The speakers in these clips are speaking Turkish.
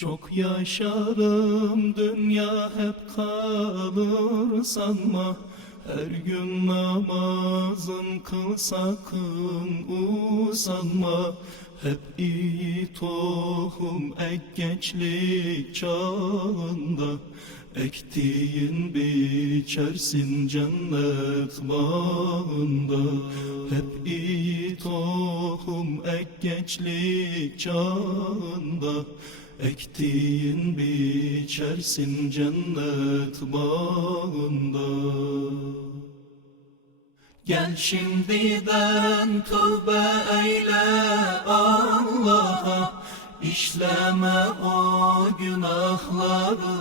Çok yaşarım dünya hep kalır sanma. Her gün namazın kıl sakın usanma. Hep iyi tohum ek gençlik çağında. Ektiğin biçersin cennet bağında. Hep iyi tohum ek gençlik çağında Ektiğin biçersin cennet bağında. Gel şimdiden tövbe eyle Allah'a. İşleme o günahları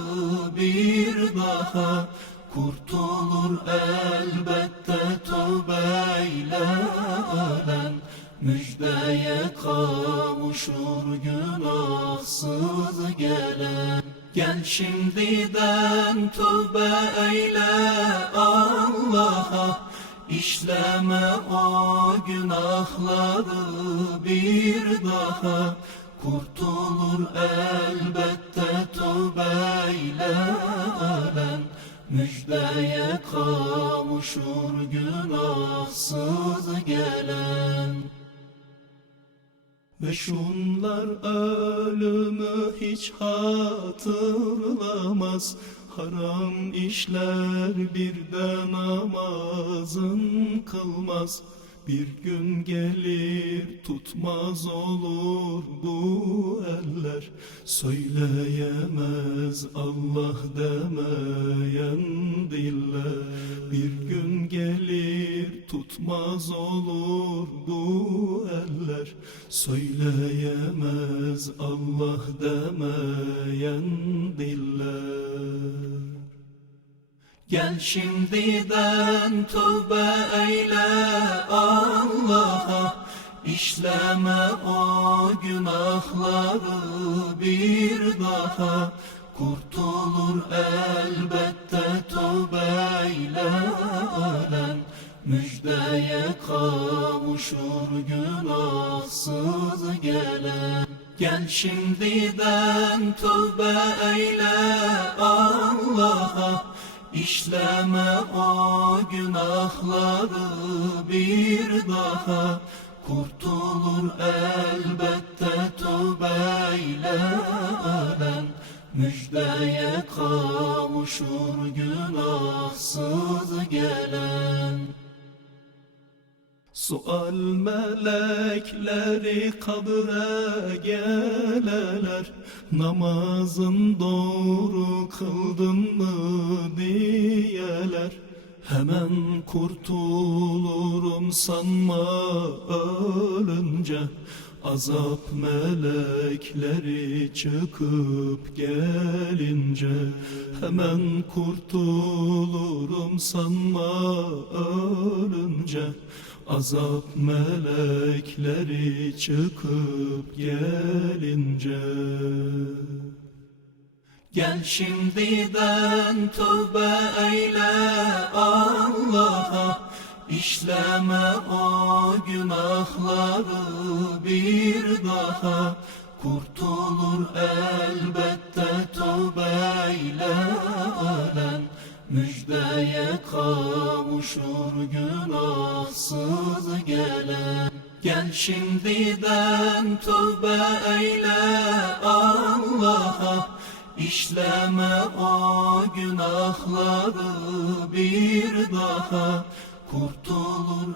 bir daha. Kurtulur elbette tövbeyle ölen Müjdeye kavuşur günahsız gelen Gel şimdiden tövbe eyle Allah'a. İşleme o günahları bir daha. Kurtulur elbette tövbeyle ölen Müjdeye kavuşur günahsız gelen ve şunlar ölümü hiç hatırlamaz. Haram işler bir de namazın kılmaz. Bir gün gelir tutmaz olur bu eller. Söyleyemez Allah demeyen diller. Bir gün gelir tutmaz olur Söyleyemez Allah demeyen diller. Gel şimdiden tövbe eyle Allah'a. İşleme o günahları bir daha. Kurtulur elbette Gel şimdiden tövbe eyle Allah'a. İşleme o günahları bir daha. Kurtulur elbette tövbeyle ölen Müjdeye kavuşur günahsız gelen Sual melekleri kabre geleler. Namazın doğru kıldın mı diyeler. Hemen kurtulurum sanma ölünce. Azap melekleri çıkıp gelince. Hemen kurtulurum sanma ölünce Azap melekleri çıkıp gelince Gel şimdiden tövbe eyle Allah'a İşleme o günahları bir daha Kurtulur elbette günahsız gelen Gel şimdiden tövbe eyle Allah'a. İşleme o günahları bir daha Kurtulur